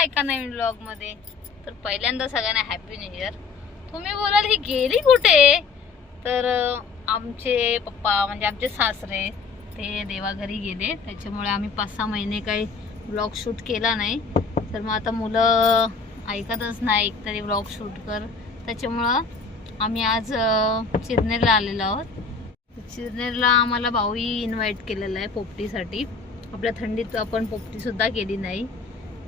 आहे का नवीन ब्लॉग मध्ये. तर पहिल्यांदा सगळ्यांना हॅपी न्यू इयर. तुम्ही बोलाल ही गेली कुठे, तर आमचे पप्पा म्हणजे आमचे सासरे ते देवाघरी गेले, त्याच्यामुळे आम्ही 5-6 महिने काही ब्लॉग शूट केला नाही. तर मग आता मुलं ऐकतच नाही, एकतरी ब्लॉग शूट कर, त्याच्यामुळं आम्ही आज चिरनेरला आलेलो आहोत. चिरनेरला आम्हाला भाऊही इन्व्हाइट केलेलं आहे पोपटीसाठी. आपल्या थंडीत आपण पोपटीसुद्धा केली नाही,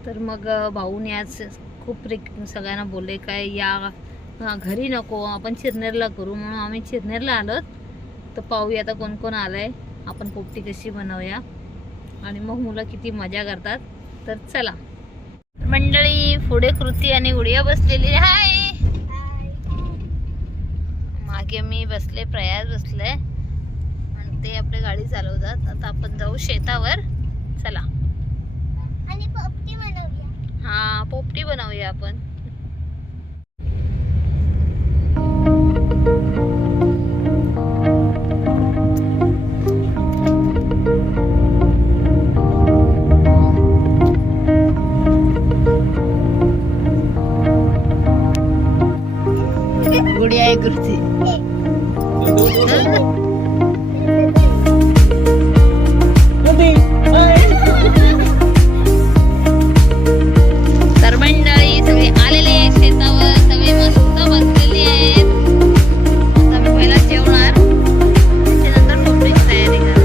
तर मग भाऊने आज खूप सगळ्यांना बोलले काय या घरी नको, आपण चिरनेरला करू, म्हणून आम्ही चिरनेरला आलो. तर पाहूया आता कोण कोण आलंय, आपण पोपटी कशी बनवूया आणि मग मुलं किती मजा करतात. तर चला मंडळी, पुढे कृती आणि उडिया बसलेली. हाय, मागे मी बसले, प्रयास बसले आणि ते आपली गाडी चालवतात. आता आपण जाऊ शेतावर. चला आणि पोपटी बनवूया. हा, पोपटी बनवूया आपण. गुडिया आहे कृती. तर मंडळी सगळे आलेले आहेत शेतावर, सगळे मस्त बसलेली आहेत. आता मी पहिला जेवणार, त्याच्यानंतर पोपटीची तयारी करणार.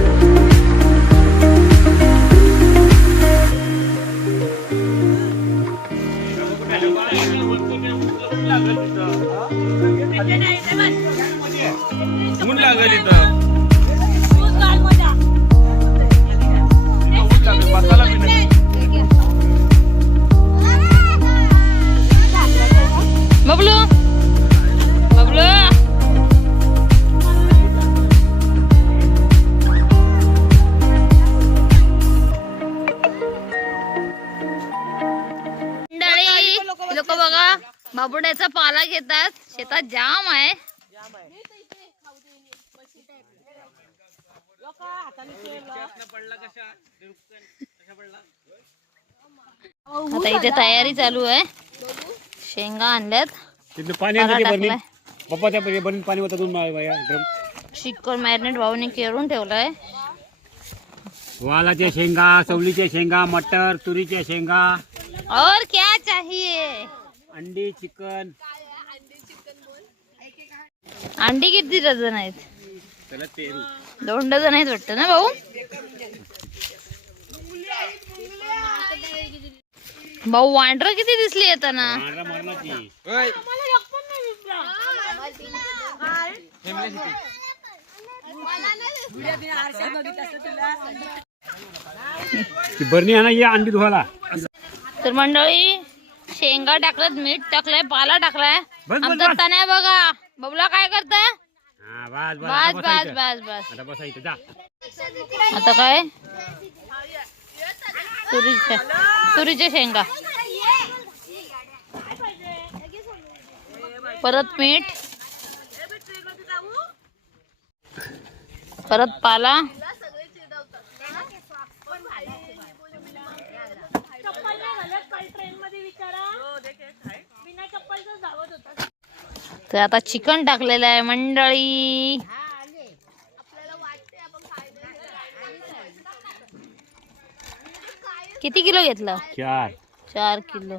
ऊन लागेल इथं. बबलू बबलू मंडळी, लोक बघा बाबुड्याचा पाला घेतात. शेतात जाम आहे. आता इथे तयारी चालू आहे. शेंगा आणल्यात, पाणी टाकलाय, पप्पा त्या बरीन पाणी होतं ड्रम. चिकन मॅरिनेट भाऊने करून ठेवलाय. वालाच्या शेंगा, चवलीच्या शेंगा, मटर, तुरीच्या शेंगा, और क्या चाहिए. अंडी, चिकन. अंडी किती डझन आहेत? त्याला 2 डझन आहेत वाटतं ना भाऊ. भाऊ वांढर किती दिसली येताना. बरणी आणा या अंडी धुवाला. तर मंडळी, शेंगा टाकल्यात, मीठ टाकलंय, पाला टाकलाय. आमचा तण्या बघा, बबला काय करताय. बस बस बस बस. आता बसायचं जा. आता काय, तुरीच्या शेंगा, परत मीठ, परत पाला. तर आता चिकन टाकलेलं आहे मंडळी. किती किलो घेतलं? 4 किलो.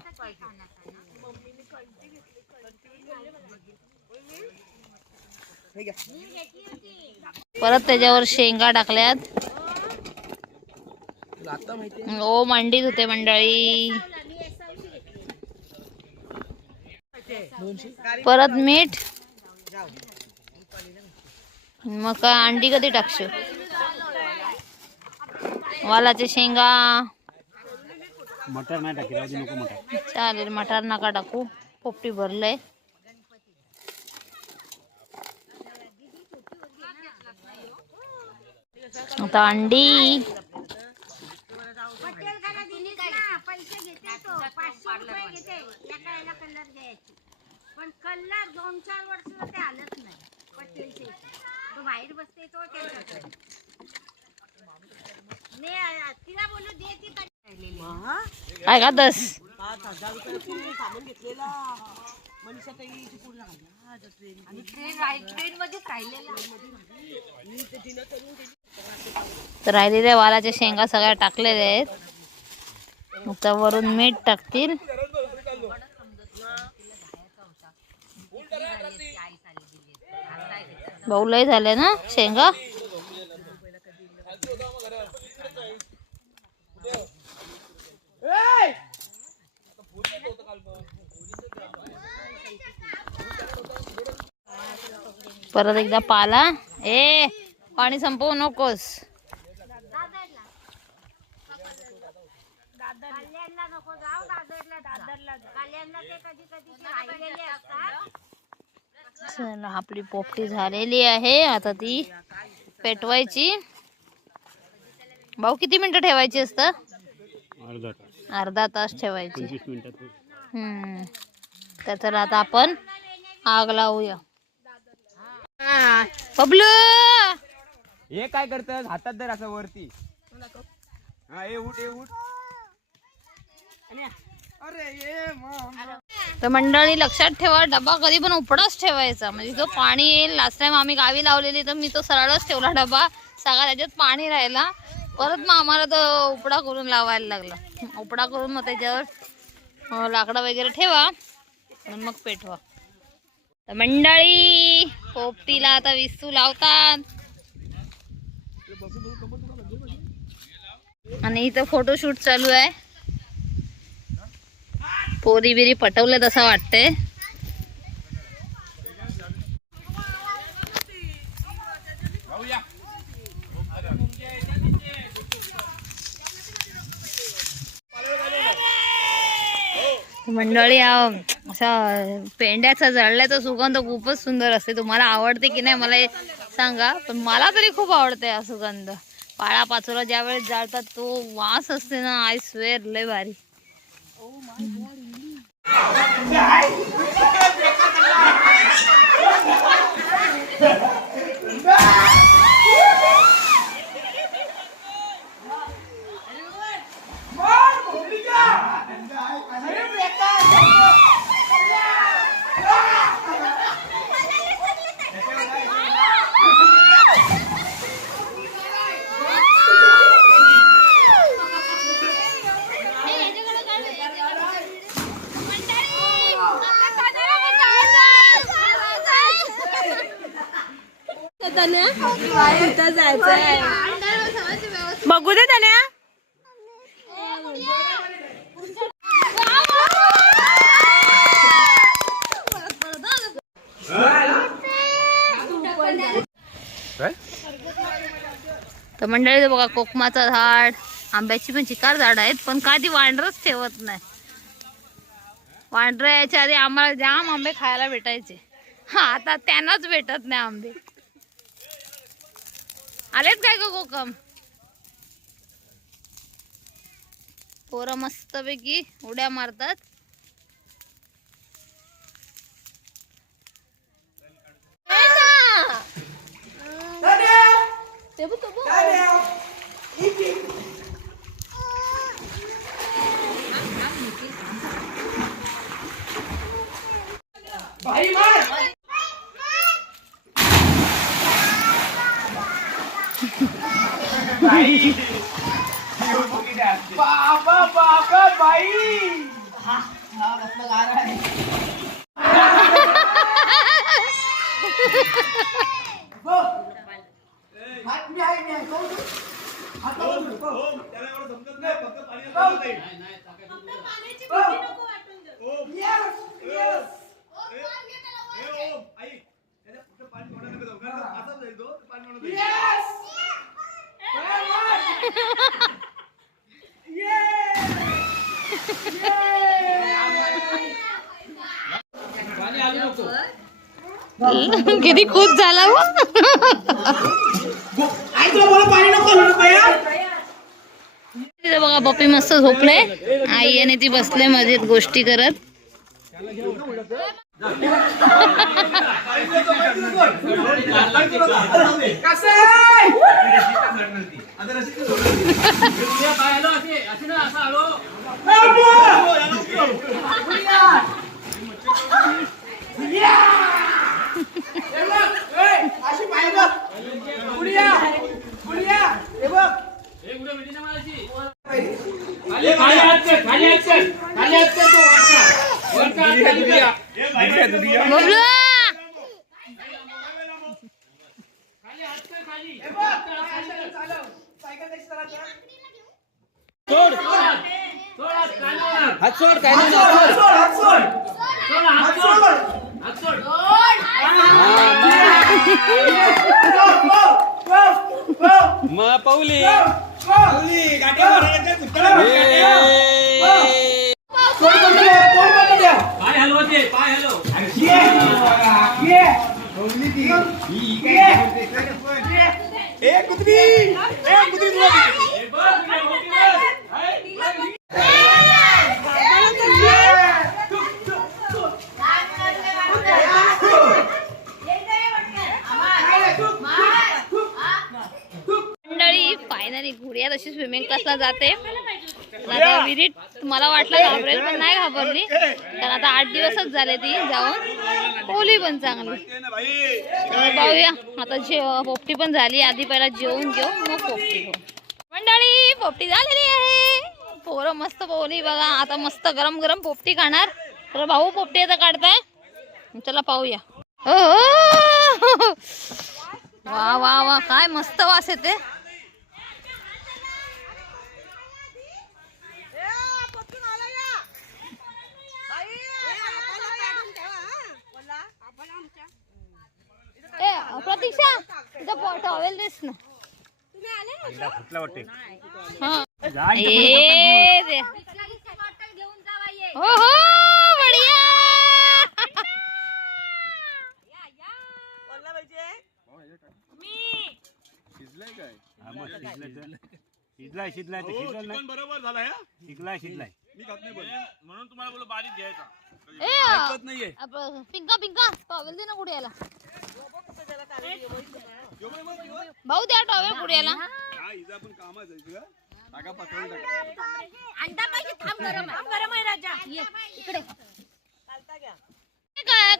परत त्याच्यावर शेंगा टाकल्यात. ओ मंडीत होते मंडळी. परत मीठ. मग का अंडी कधी टाकशो. वालाचे शेंगा. मटर नाही टाकी, नको मटर. चालेल, मटर नका टाकू, पोपटी भरलंय. आता अंडी. पण कलर 2-4 वर्ष ते आलंच नाही. पटेलचे तो बाहेर बसते तो तिला बोलू दे ती काय का 10 तर राहिलेल्या वालाच्या शेंगा सगळ्या टाकलेल्या आहेत. आता वरून मीठ टाकतील. भाऊ लय झाले ना शेंगा. परत एकदा पाला. पाणी संपवू नकोस. कल्याणला नको जाऊ, दादरला कल्याणला ते कधी कधी राहिलेले असतात. चला आपली पोपटी झालेली आहे. आता ती पेटवायची. भाऊ किती मिनिटं ठेवायची असतं? अर्धा तास, अर्धा तास ठेवायची. 25 मिनिटात. तर चला आता आपण आग लावूया. बबलू हे काय करतात? हातात धर असं वरती. हा हे उठ, हे उठ. तर मंडळी लक्षात ठेवा, डबा कधी पण उपडाच ठेवायचा. म्हणजे जो पाणी येईल, लास्ट टाइम आम्ही गावी लावलेली तर मी तो सरळच ठेवला डबा. सगळा त्याच्यात पाणी राहिला. परत मग आम्हाला तो उपडा करून लावायला लागला. उपडा करून मग त्याच्यावर लाकडं वगैरे ठेवा आणि मग पेटवा. तर मंडळी पोपटीला आता विस्तू लावतात. आणि इथं फोटोशूट चालू आहे. पोरी बिरी पटवले तसं वाटतंय. मंडळी असा पेंड्याचा जळल्याचा सुगंध खूपच सुंदर असते. तुम्हाला आवडते की नाही मला सांगा, पण मला तरी खूप आवडते हा सुगंध. पाळा पाचोरा ज्या वेळेस जाळतात तो वास असते ना, आय स्वेअर लय भारी. बघू दे त्याने. तर मंडळी बघा, कोकमाचं झाड, आंब्याची पण चिकार झाड आहेत, पण काय ती वांढरच ठेवत नाही. वांढर यायच्या आधी आम्हाला जाम आंबे खायला भेटायचे. हा आता त्यांनाच भेटत नाही आंबे. आलेत काय ग कोकम? पोरं मस्तपैकी उड्या मारतात. बाबा बाबा बाई. किती खूप झाला बघा. पप्पी मस्त झोपले. आई आणि ती बसले मजेत गोष्टी करत. बबलू हात सोड काय नाही. मग पाऊली गाठी मारायला कुत्रा पाय हलवते पाय हलव मंडळी फायनली गुडिया तशी स्विमिंग क्लासला जाते. आता विहिरीत मला वाटलं घाबरेल पण नाही घाबरली, कारण आता 8 दिवसच झाले ती जाऊन. पोहली पण चांगली. तर पाहूया आता पोपटी पण झाली. आधी पहिला जेवून घेऊ मग पोपटी घेऊ. मंडळी पोपटी झालेली आहे. पोरं मस्त पोहली बघा. आता मस्त गरम गरम पोपटी खाणार. तर भाऊ पोपटी आता काढताय. चला पाहूया. वा वा वा काय मस्त वास येते. प्रतीक्षा इथं टॉवेल दिस ना. हो हो बढिया. बरोबर झाला शिजलाय म्हणून तुम्हाला बोललो बारीक घ्यायचा. पिंका पिंका टॉवेल दे ना गुडियाला. भाऊ द्या टॉवेल गुडियाला.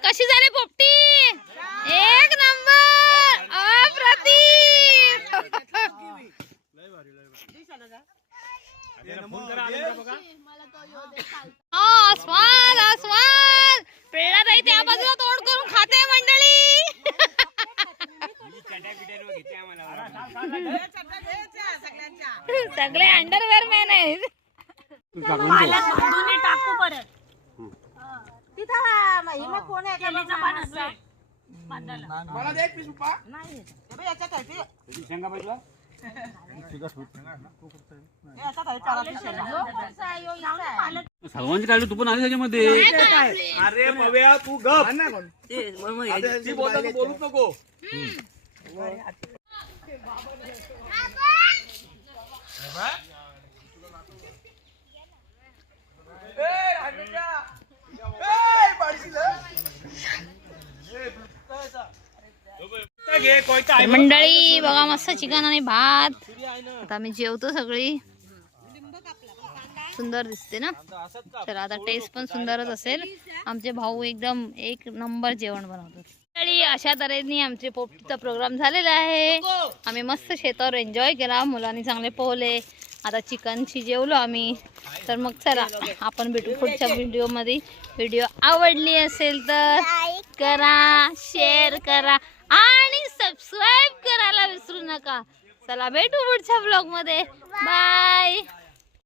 कशी झाली पोपटी? एक नंबर. अप्रतिम. आस्वाद आस्वाद. प्रेरणाताई त्या बाजूला तोंड करून खाते मंडळी. सगळे अंडरवेअर मॅन आहेत. टाकू परत तिथं हिमा कोण आहे का मला दे एक पीस उपा नाही याच्यात आहे ते शेंगा पाहिजे सर्वांची काढलं तू पण आली त्याच्यामध्ये. अरे बव्या तू गप बोलूच नको. मंडळी बघा मस्त चिकन आणि भात. आता आम्ही जेवतो सगळी. सुंदर दिसते ना. चला आता टेस्ट पण सुंदरच असेल. आमचे भाऊ एकदम एक नंबर जेवण बनवतात. अशा तऱ्हेने आमचे पोपटीचा प्रोग्राम झालेला आहे. आम्ही मस्त शेतावर एन्जॉय केला. मुलांनी चांगले पोहले. आता चिकनची जेवलो आम्ही. तर मग चला आपण भेटू पुढच्या व्हिडिओमध्ये. व्हिडिओ आवडली असेल तर करा, शेअर करा आणि सबस्क्राईब करायला विसरू नका. चला भेटू पुढच्या ब्लॉग मध्ये. बाय.